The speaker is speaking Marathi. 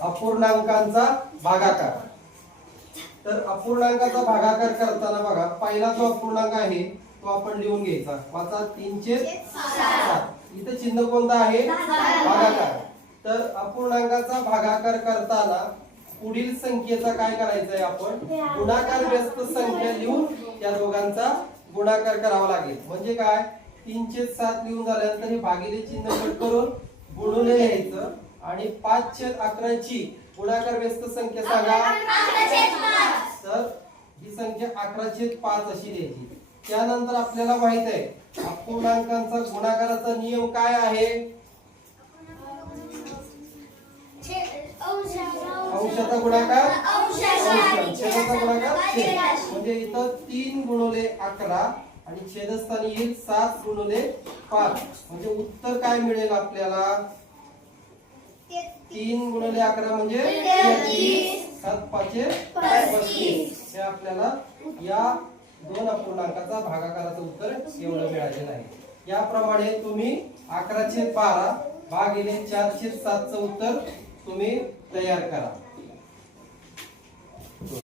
अपूर्णांकांचा भागाकार। तर अपूर्णांकाचा भागाकार करताना बघा, पहिला जो अपूर्णांक आहे तो आपण लिहून घ्यायचा, वाचा 3/7। इथे चिन्ह कोणतं आहे? भागाकार। तर अपूर्णांकाचा भागाकार करताना पुढील संख्येचा काय करायचं आहे, आपण गुणाकार व्यस्त संख्या लिहून त्या दोघांचा गुणाकार करावा लागेल। म्हणजे काय, 3/7 लिहून झाल्यानंतर हे भागिले चिन्ह कट करून गुणुले लिहायचं आणि 5/11 ची गुणाकार व्यस्त संख्या सांगा। तर ही संख्या 11/5 अशी लिहायची। त्यानंतर आपल्याला माहित आहे अपूर्णांकांचा गुणाकाराचा नियम काय आहे? अंशाचा गुणाकार अंश, छेदाचा गुणाकार छेद। म्हणजे इथं 3 गुणिले 11 आणि छेदस्थानी येईल 7 गुणिले 5। म्हणजे उत्तर काय मिळेल आपल्याला? 3 गुणिले 11 म्हणजे 33, 7 5 35। हे आपल्याला या दोन अपूर्णांकाचा भागाकाराचं उत्तर एवढं मिळालेलं आहे। याप्रमाणे तुम्ही 11/12 भागिले 4/7 चं उत्तर तुम्ही तयार करा।